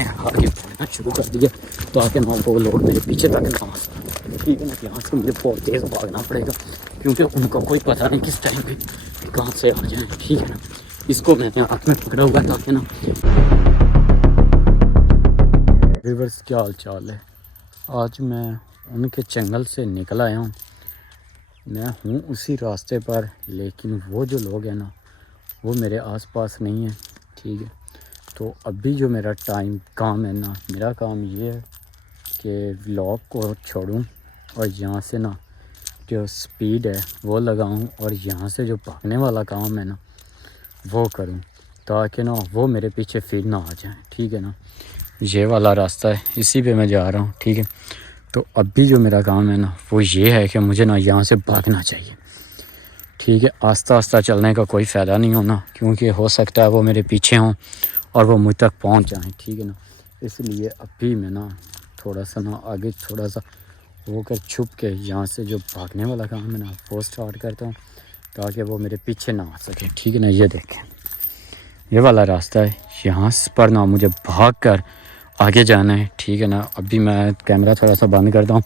मैंने आगे बढ़ना शुरू कर दिया ताकि ना वो लोग मेरे पीछे तक ना आ सकें। ठीक है ना, यहाँ से मुझे बहुत तेज़ भागना पड़ेगा क्योंकि उनको कोई पता नहीं किस टाइम पे कहाँ से आ जाए। ठीक है ना, इसको मैंने हाथ में पकड़ा हुआ ताकि ना। रिवर्स क्या हाल चाल है? आज मैं उनके जंगल से निकल आया हूँ। मैं हूँ उसी रास्ते पर, लेकिन वो जो लोग हैं ना वो मेरे आसपास नहीं है। ठीक है, तो अभी जो मेरा काम है ना, मेरा काम ये है कि व्लॉग को छोड़ूं और यहाँ से ना जो स्पीड है वो लगाऊं और यहाँ से जो भागने वाला काम है ना वो करूं ताकि ना वो मेरे पीछे फिर ना आ जाए। ठीक है ना, ये वाला रास्ता है, इसी पे मैं जा रहा हूँ। ठीक है, तो अभी जो मेरा काम है ना वो ये है कि मुझे ना यहाँ से भागना चाहिए। ठीक है, आस्ता आस्ता चलने का कोई फ़ायदा नहीं होना क्योंकि हो सकता है वो मेरे पीछे हों और वो मुझ तक पहुँच जाएँ। ठीक है ना, इसलिए अभी मैं ना थोड़ा सा ना आगे थोड़ा सा वो कर छुप के यहाँ से जो भागने वाला काम है ना वो स्टार्ट करता हूँ ताकि वो मेरे पीछे ना आ सके। ठीक है ना, ये देखें ये वाला रास्ता है, यहाँ पर ना मुझे भाग कर आगे जाना है। ठीक है ना, अभी मैं कैमरा थोड़ा सा बंद करता हूँ,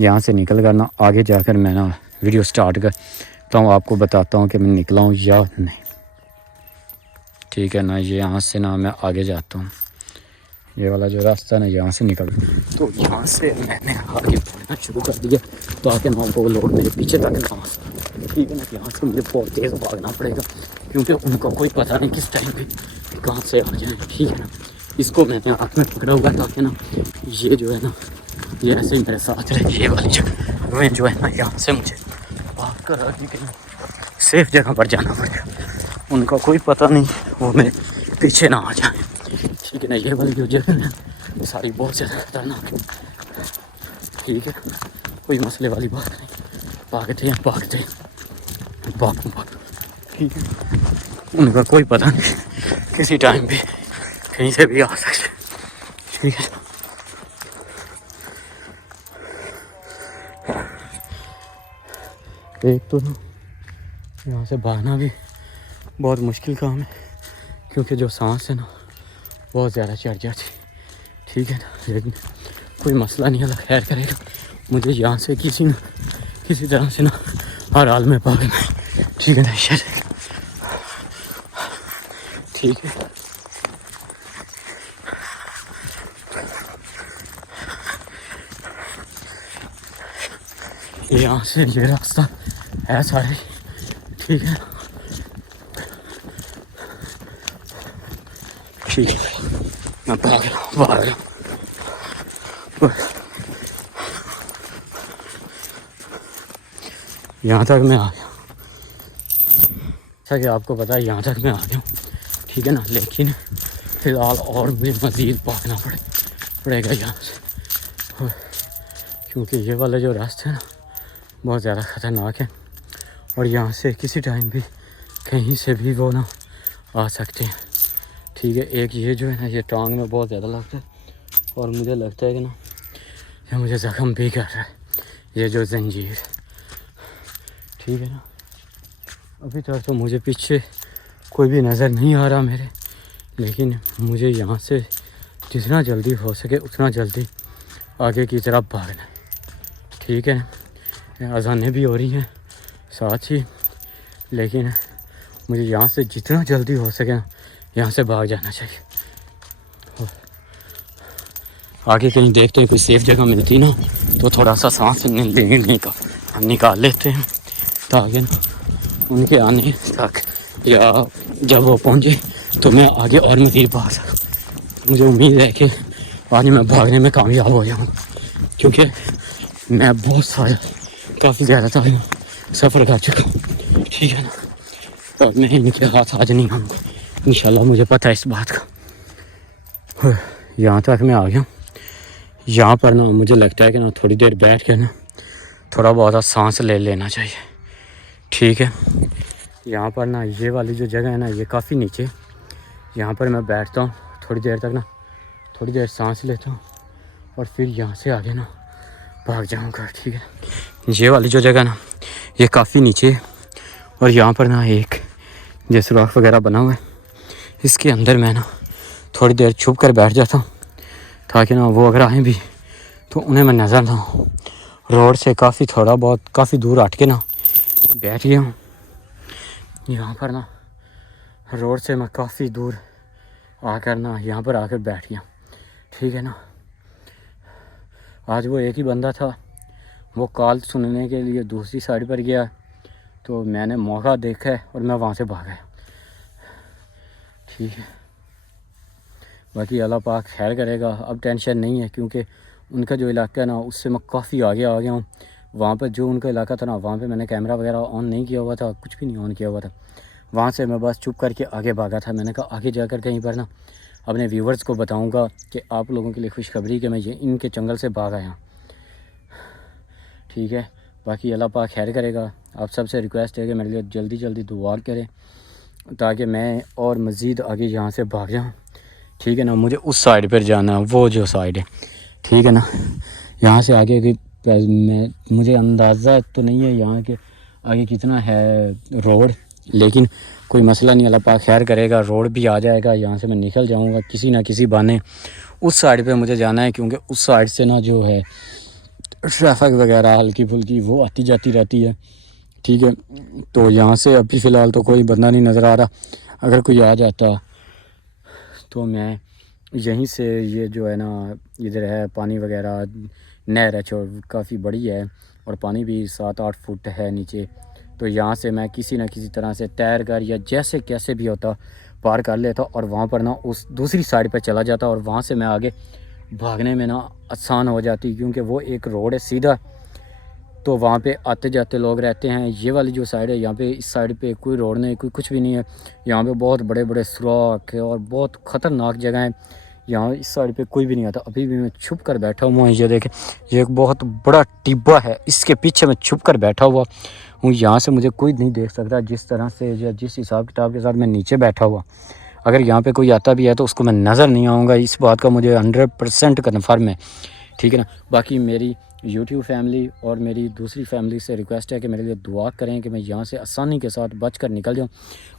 यहाँ से निकल कर ना आगे जाकर मैं ना वीडियो स्टार्ट करता हूँ, आपको बताता हूँ कि मैं निकला हूँ या नहीं। ठीक है ना, ये यहाँ से ना मैं आगे जाता हूँ, ये वाला जो रास्ता है ना यहाँ से निकल, तो यहाँ से मैंने आगे बढ़ना शुरू कर दिया ताकि ना वो लोग मेरे पीछे तक ना आ सकें। ठीक है ना, यहाँ से मुझे बहुत तेज़ भागना पड़ेगा क्योंकि उनको कोई पता नहीं किस टाइम पे कहाँ से आ जाए। ठीक है ना, इसको मैंने हाथ में पकड़ा हुआ ताकि ना ये जो है ना ये ऐसे ही मेरे साथ रहे। ये वाली जगह जो है ना यहाँ से मुझे भाग कर आगे कहीं सेफ जगह पर जाना पड़ेगा, उनका कोई पता नहीं वो मेरे पीछे ना आ जाए। ठीक है ना, ये वाली जो जगह है सारी बहुत ज़्यादा खतरनाक है। ठीक है, कोई मसले वाली बात नहीं, भागते हैं भाग। ठीक है, उनका कोई पता नहीं किसी टाइम पे कहीं से भी आ सकते। ठीक है, एक तो ना यहाँ से भागना भी बहुत मुश्किल काम है क्योंकि जो सांस है ना बहुत ज़्यादा चढ़ जाती। ठीक है ना, लेकिन कोई मसला नहीं, अल्लाह खैर करेगा। मुझे यहाँ से किसी तरह से ना हर हाल में भागना है। ठीक है ना, ठीक है, यहाँ से ये रास्ता है सारे। ठीक है, ठीक है, मैं भाग रहा हूँ। यहाँ तक मैं आ गया, जैसा कि आपको पता है यहाँ तक मैं आ गया हूँ। ठीक है ना, लेकिन फ़िलहाल और मुझे मज़ीद भागना पड़ेगा यहाँ से क्योंकि ये वाला जो रास्ता है ना बहुत ज़्यादा ख़तरनाक है और यहाँ से किसी टाइम भी कहीं से भी वो ना आ सकते हैं। ठीक है, एक ये जो है ना ये टांग में बहुत ज़्यादा लगता है और मुझे लगता है कि ना ये मुझे ज़ख्म भी कर रहा है, ये जो जंजीर। ठीक है ना, अभी तक तो मुझे पीछे कोई भी नज़र नहीं आ रहा मेरे, लेकिन मुझे यहाँ से जितना जल्दी हो सके उतना जल्दी आगे की तरफ भागना है। ठीक है, अज़ानें भी हो रही हैं साथ ही, लेकिन मुझे यहाँ से जितना जल्दी हो सके ना यहाँ से भाग जाना चाहिए। आगे कहीं देखते हैं कोई सेफ जगह मिलती ना तो थोड़ा सा सांस निकाल लेते हैं ताकि ना उनके आने तक या जब वो पहुँचे तो मैं आगे और मज़ीद भाग सकूँ। मुझे उम्मीद है कि आज मैं भागने में कामयाब हो जाऊँ क्योंकि मैं काफ़ी ज़्यादा टाइम सफ़र कर चुका हूँ। ठीक है ना, और मैं इनके हाथ आज नहीं आऊँगा इंशाल्लाह, मुझे पता है इस बात का। यहाँ तक मैं आ गया, यहाँ पर ना मुझे लगता है कि ना थोड़ी देर बैठ के ना थोड़ा बहुत सांस ले लेना चाहिए। ठीक है, यहाँ पर ना ये वाली जो जगह है ना ये काफ़ी नीचे, यहाँ पर मैं बैठता हूँ थोड़ी देर तक ना, थोड़ी देर सांस लेता हूँ और फिर यहाँ से आगे ना भाग जाऊँगा। ठीक है, ये वाली जो जगह ना ये काफ़ी नीचे है और यहाँ पर ना एक ये सुराख वगैरह बना हुआ है, इसके अंदर मैं ना थोड़ी देर छुप कर बैठ जाता हूँ ताकि ना वो अगर आए भी तो उन्हें मैं नज़र ना आऊँ। रोड से काफ़ी दूर हट के ना बैठ गया हूँ यहाँ पर ना। रोड से मैं काफ़ी दूर आकर ना यहाँ पर आकर बैठ गया, ठीक है ना। आज वो एक ही बंदा था, वो कॉल सुनने के लिए दूसरी साइड पर गया, तो मैंने मौका देखा है और मैं वहाँ से भाग गया, ठीक है। बाकी अल्लाह पाक खैर करेगा, अब टेंशन नहीं है क्योंकि उनका जो इलाका है ना उससे मैं काफ़ी आगे आ गया हूँ। वहाँ पर जो उनका इलाका था ना, वहाँ पे मैंने कैमरा वगैरह ऑन नहीं किया हुआ था, कुछ भी नहीं ऑन किया हुआ था। वहाँ से मैं बस चुप करके आगे भागा था। मैंने कहा आगे जाकर कहीं पर ना अपने व्यूवर्स को बताऊँगा कि आप लोगों के लिए खुशखबरी कि मैं ये इनके जंगल से भाग आया, ठीक है। बाकी अल्लाह पाक खैर करेगा। आप सबसे रिक्वेस्ट है कि मेरे लिए जल्दी जल्दी दुआ करें ताकि मैं और मज़ीद आगे यहाँ से भाग जाऊँ, ठीक है ना। मुझे उस साइड पर जाना है, वो जो साइड है, ठीक है ना। यहाँ से आगे की मुझे अंदाज़ा तो नहीं है यहाँ के आगे कितना है रोड, लेकिन कोई मसला नहीं, अल्लाह पाक खैर करेगा, रोड भी आ जाएगा। यहाँ से मैं निकल जाऊँगा किसी ना किसी बहाने। उस साइड पे मुझे जाना है क्योंकि उस साइड से ना जो है ट्रैफिक वगैरह हल्की फुल्की वो आती जाती रहती है, ठीक है। तो यहाँ से अभी फ़िलहाल तो कोई बंदा नहीं नज़र आ रहा। अगर कोई आ जाता तो मैं यहीं से, ये जो है ना इधर है पानी वगैरह, नहर है काफ़ी बड़ी है और पानी भी 7-8 फुट है नीचे, तो यहाँ से मैं किसी न किसी तरह से तैर कर या जैसे कैसे भी होता पार कर लेता और वहाँ पर ना उस दूसरी साइड पर चला जाता और वहाँ से मैं आगे भागने में ना आसान हो जाती क्योंकि वो एक रोड है सीधा, तो वहाँ पे आते जाते लोग रहते हैं। ये वाली जो साइड है यहाँ पे, इस साइड पे कोई रोड नहीं, कोई कुछ भी नहीं है। यहाँ पे बहुत बड़े बड़े सुराख है और बहुत ख़तरनाक जगह है। यहाँ इस साइड पे कोई भी नहीं आता। अभी भी मैं छुप कर बैठा हुआ हूँ, ये देखें, ये एक बहुत बड़ा टिब्बा है, इसके पीछे मैं छुप कर बैठा हुआ हूँ। यहाँ से मुझे कोई नहीं देख सकता, जिस तरह से या जिस हिसाब किताब के साथ मैं नीचे बैठा हुआ। अगर यहाँ पे कोई आता भी है तो उसको मैं नज़र नहीं आऊँगा, इस बात का मुझे 100% कन्फर्म है, ठीक है ना। बाकी मेरी यूट्यूब फैमिली और मेरी दूसरी फैमिली से रिक्वेस्ट है कि मेरे लिए दुआ करें कि मैं यहाँ से आसानी के साथ बच कर निकल जाऊँ।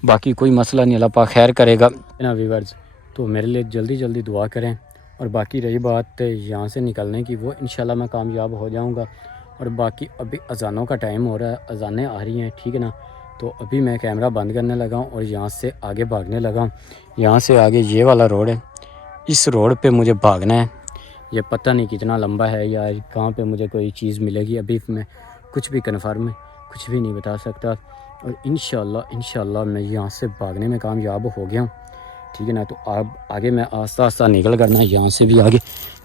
बाकी कोई मसला नहीं, अल्लाह पाक खैर करेगा ना व्यूअर्स। तो मेरे लिए जल्दी जल्दी दुआ करें। और बाकी रही बात यहाँ से निकलने की, वो इंशाल्लाह मैं कामयाब हो जाऊँगा। और बाकी अभी अज़ानों का टाइम हो रहा है, अज़ानें आ रही हैं, ठीक है ना। तो अभी मैं कैमरा बंद करने लगा हूँ और यहाँ से आगे भागने लगा हूँ। यहाँ से आगे ये वाला रोड है, इस रोड पे मुझे भागना है। ये पता नहीं कितना लंबा है या कहाँ पे मुझे कोई चीज़ मिलेगी, अभी मैं कुछ भी कन्फर्म कुछ भी नहीं बता सकता। और इंशाल्लाह मैं यहाँ से भागने में कामयाब हो गया हूँ, ठीक है ना। तो अब आगे मैं आस्ता आस्ता निकल करना यहाँ से भी आगे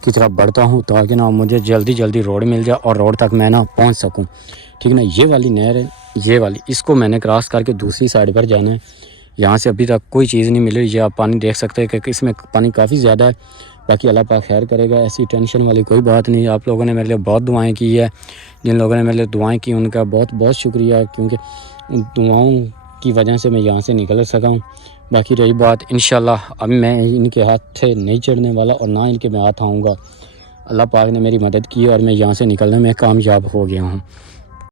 की तरफ बढ़ता हूँ ताकि ना मुझे जल्दी जल्दी रोड मिल जाए और रोड तक मैं ना पहुँच सकूँ, ठीक है ना। ये वाली नहर है, ये वाली, इसको मैंने क्रॉस करके दूसरी साइड पर जाना है। यहाँ से अभी तक कोई चीज़ नहीं मिली। ये आप पानी देख सकते हैं कि इसमें पानी काफ़ी ज़्यादा है। बाकी अल्लाह पाक खैर करेगा, ऐसी टेंशन वाली कोई बात नहीं। आप लोगों ने मेरे लिए बहुत दुआएं की है, जिन लोगों ने मेरे लिए दुआएं की उनका बहुत बहुत शुक्रिया, क्योंकि उन दुआओं की वजह से मैं यहाँ से निकल सका हूँ। बाकी रही बात, इंशाल्लाह अब मैं इनके हाथ से नहीं चढ़ने वाला और ना इनके मैं हाथ आऊँगा। अल्लाह पाक ने मेरी मदद की और मैं यहाँ से निकलने में कामयाब हो गया हूँ।